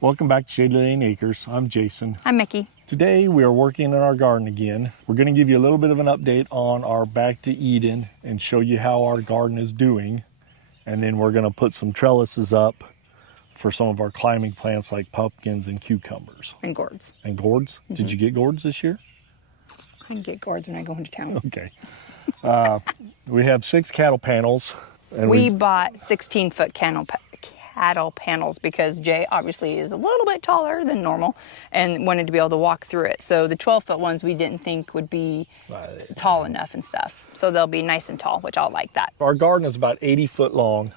Welcome back to Shady Lane Acres. I'm Jason. I'm Mickey. Today we are working in our garden again. We're going to give you a little bit of an update on our Back to Eden and show you how our garden is doing. And then we're going to put some trellises up for some of our climbing plants like pumpkins and cucumbers. And gourds. And gourds? Mm-hmm. Did you get gourds this year? I can get gourds when I go into town. Okay. We have 6 cattle panels. And we bought 16-foot cattle panels because Jay obviously is a little bit taller than normal and wanted to be able to walk through it. So the 12-foot ones we didn't think would be tall enough and stuff. So they'll be nice and tall, which I'll like that. Our garden is about 80 foot long.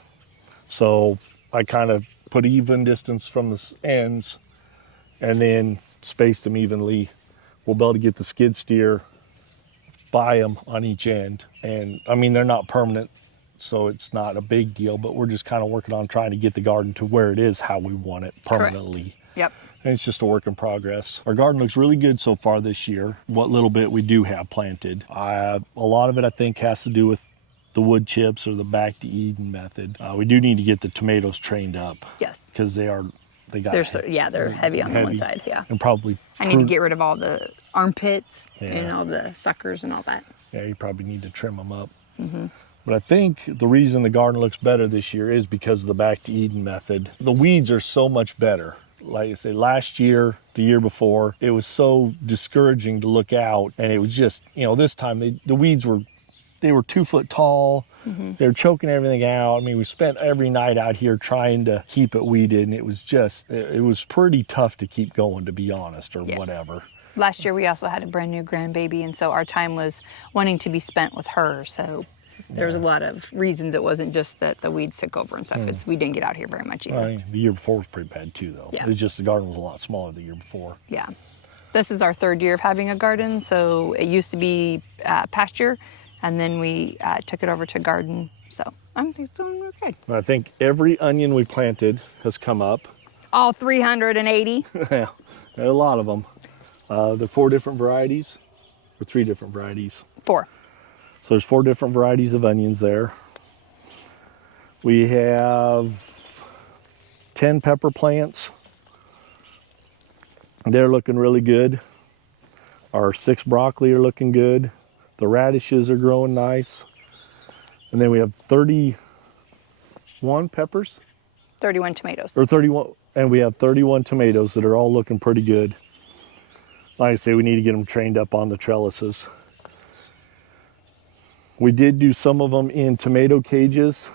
So I kind of put even distance from the ends and then spaced them evenly. We'll be able to get the skid steer by them on each end. And I mean, they're not permanent, so it's not a big deal, but we're just kind of working on trying to get the garden to where it is how we want it permanently. Correct. Yep. And it's just a work in progress. Our garden looks really good so far this year, what little bit we do have planted. A lot of it, I think, has to do with the wood chips or the Back to Eden method. We do need to get the tomatoes trained up. Yes. Because they're heavy on the one side, yeah. And probably I need to get rid of all the armpits and all the suckers and all that. Yeah, you probably need to trim them up. Mm-hmm. But I think the reason the garden looks better this year is because of the Back to Eden method. The weeds are so much better. Like I say, last year, the year before, it was so discouraging to look out. And it was just, this time the weeds were 2 foot tall. Mm-hmm. They were choking everything out. I mean, we spent every night out here trying to keep it weeded. And it was pretty tough to keep going, to be honest, or whatever. Last year, we also had a brand new grandbaby. And so our time was wanting to be spent with her. So there's a lot of reasons. It wasn't just that the weeds took over and stuff. We didn't get out here very much either. The year before was pretty bad too, though. Yeah. It was just the garden was a lot smaller the year before. Yeah. This is our 3rd year of having a garden. So it used to be pasture, and then we took it over to garden. So I'm doing good. I think every onion we planted has come up. All 380. Yeah, a lot of them. There are 4 different varieties, or 3 different varieties. 4. So there's 4 different varieties of onions there. We have 10 pepper plants. They're looking really good. Our 6 broccoli are looking good. The radishes are growing nice. And then we have 31 peppers? 31 tomatoes. Or 31, and we have 31 tomatoes that are all looking pretty good. Like I say, we need to get them trained up on the trellises. We did do some of them in tomato cages.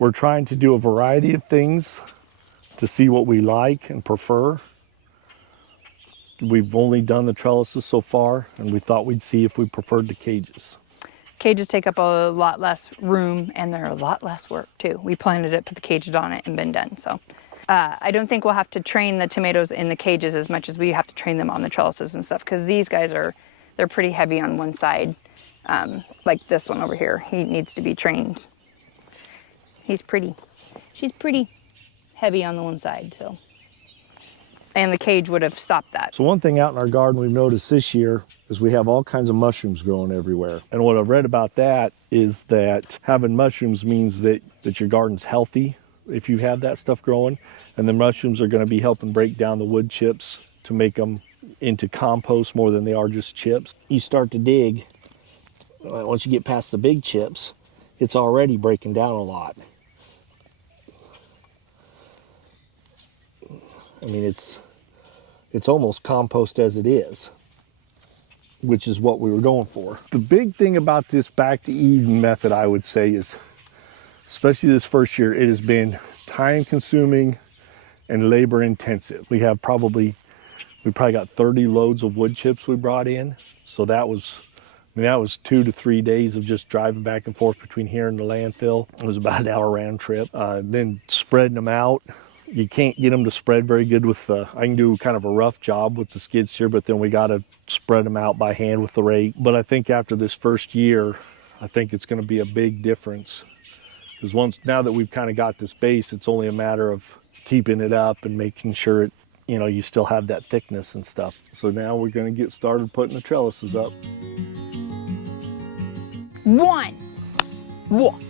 We're trying to do a variety of things to see what we like and prefer. We've only done the trellises so far, and we thought we'd see if we preferred the cages. Cages take up a lot less room, and they're a lot less work too. We planted it, put the cages on it, and been done. So I don't think we'll have to train the tomatoes in the cages as much as we have to train them on the trellises and stuff, because these guys they're pretty heavy on one side. Like this one over here, he needs to be trained. She's pretty heavy on the one side, so. And the cage would have stopped that. So one thing out in our garden we've noticed this year is we have all kinds of mushrooms growing everywhere. And what I've read about that is that having mushrooms means that your garden's healthy if you have that stuff growing. And the mushrooms are going to be helping break down the wood chips to make them into compost more than they are just chips. You start to dig. Once you get past the big chips, it's already breaking down a lot. I mean, it's almost compost as it is, which is what we were going for. The big thing about this Back to Eden method, I would say, is, especially this first year, it has been time consuming and labor intensive. We probably got 30 loads of wood chips we brought in. So that was 2 to 3 days of just driving back and forth between here and the landfill. It was about an hour round trip. Then spreading them out. You can't get them to spread very good with I can do kind of a rough job with the skid steer, but then we got to spread them out by hand with the rake. But I think after this first year, I think it's going to be a big difference. Because now that we've kind of got this base, it's only a matter of keeping it up and making sure it, you still have that thickness and stuff. So now we're going to get started putting the trellises up. 1. Whoa. 2.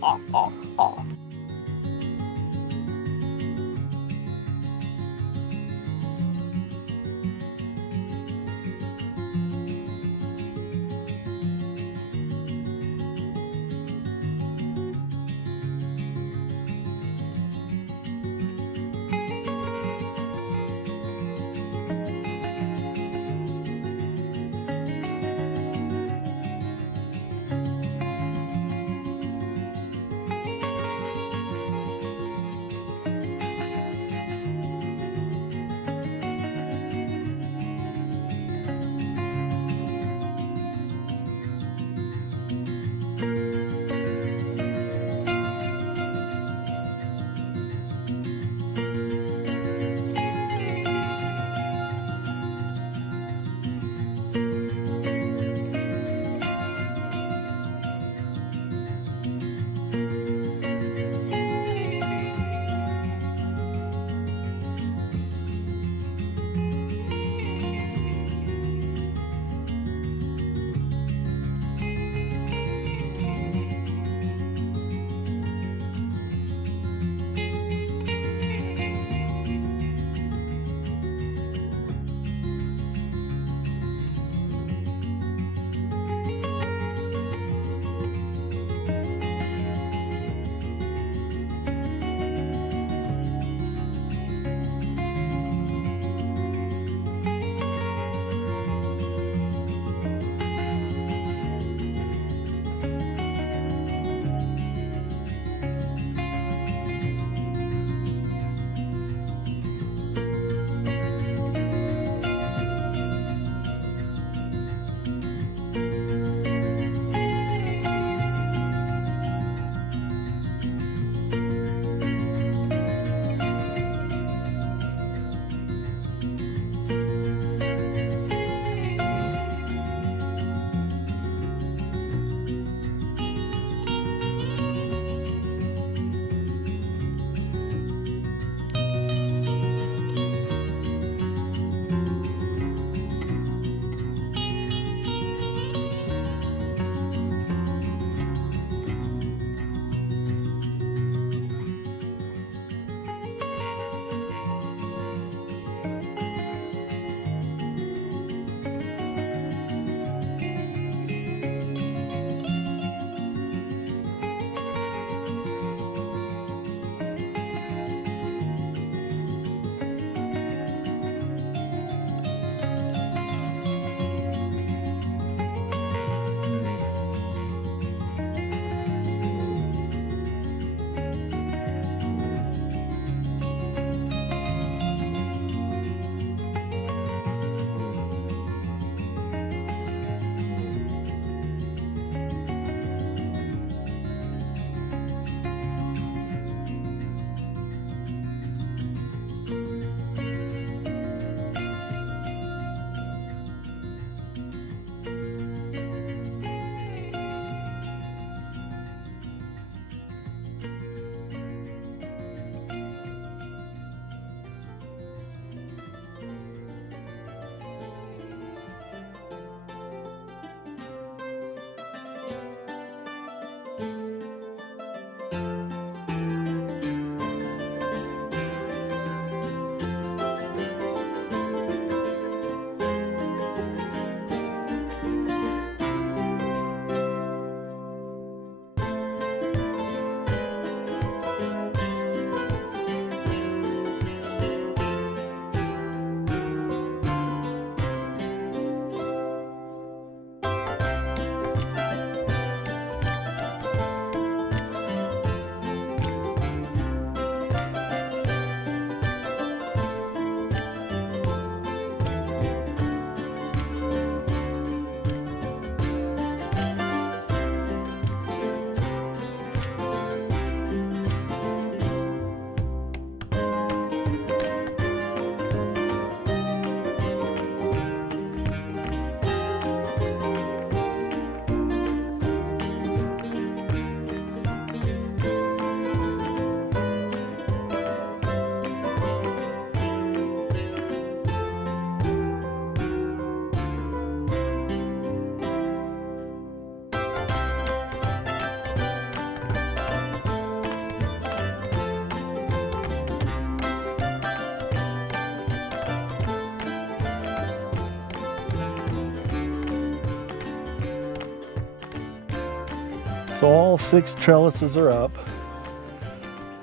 So all 6 trellises are up.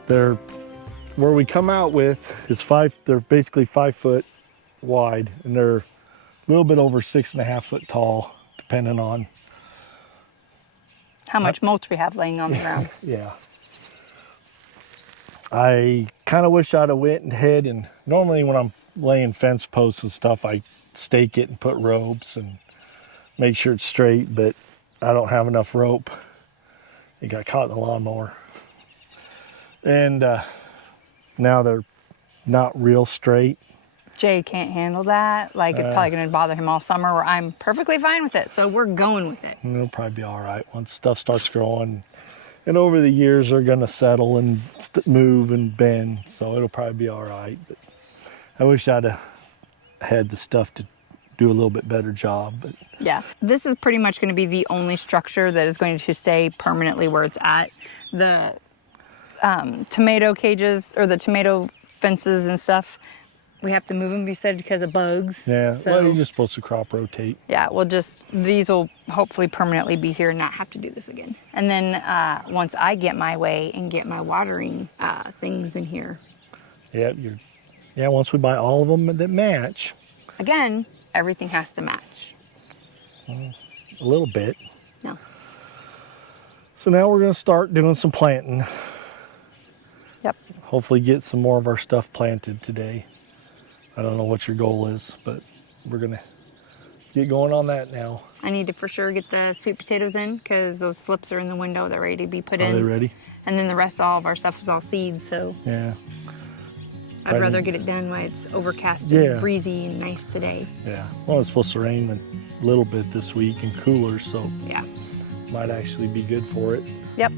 They're, where we come out with is they're basically 5 foot wide, and they're a little bit over 6.5 foot tall, depending on how much mulch we have laying on the ground. Yeah. I kind of wish I'd have went ahead and normally when I'm laying fence posts and stuff, I stake it and put ropes and make sure it's straight, but I don't have enough rope. It got caught in the lawnmower. And now they're not real straight. Jay can't handle that. Like, it's probably going to bother him all summer, where I'm perfectly fine with it. So we're going with it. And it'll probably be all right once stuff starts growing. And over the years, they're going to settle and move and bend. So it'll probably be all right. But I wish I'd have had the stuff to do a little bit better job. But yeah, this is pretty much going to be the only structure that is going to stay permanently where it's at. The tomato cages or the tomato fences and stuff, we have to move them, you said, because of bugs. yeah, So, well, you're just supposed to crop rotate. yeah, these will hopefully permanently be here and not have to do this again. And then once I get my way and get my watering things in here, Yeah, once we buy all of them that match. again, everything has to match. A little bit. No. So now we're going to start doing some planting. Yep. Hopefully get some more of our stuff planted today. I don't know what your goal is, but we're going to get going on that now. I need to for sure get the sweet potatoes in because those slips are in the window. They're ready to be put in. Are they ready? And then the rest, all of our stuff is all seed, so Yeah. I'd rather get it done while it's overcast Yeah. and breezy and nice today. Yeah. Well, it's supposed to rain a little bit this week and cooler, so Yeah. might actually be good for it. Yep.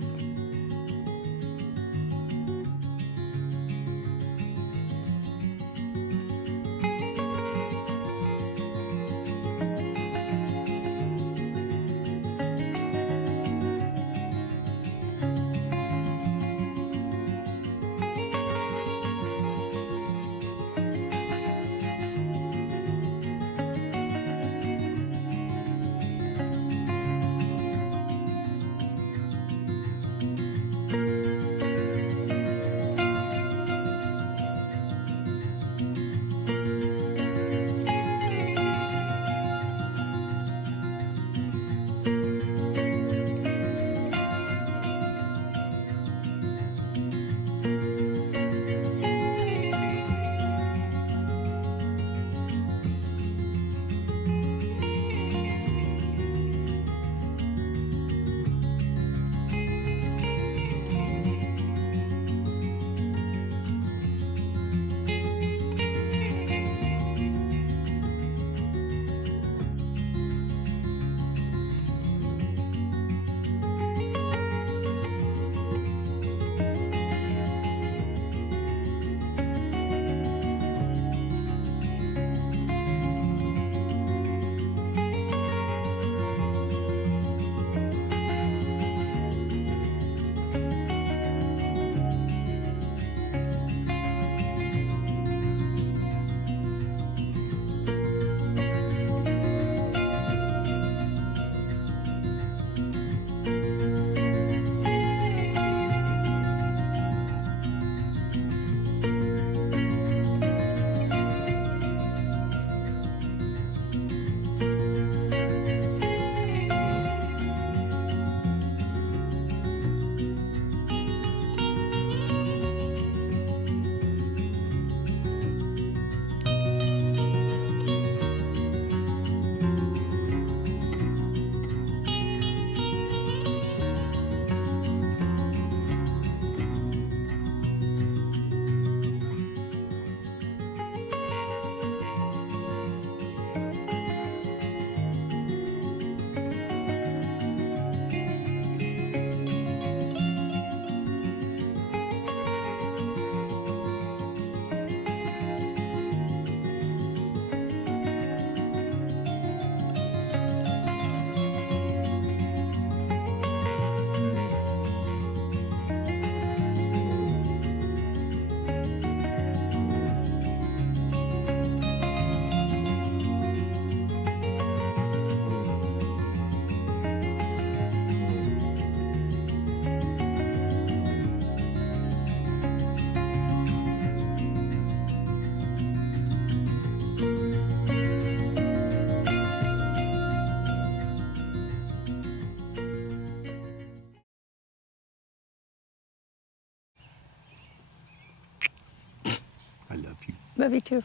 Love you too.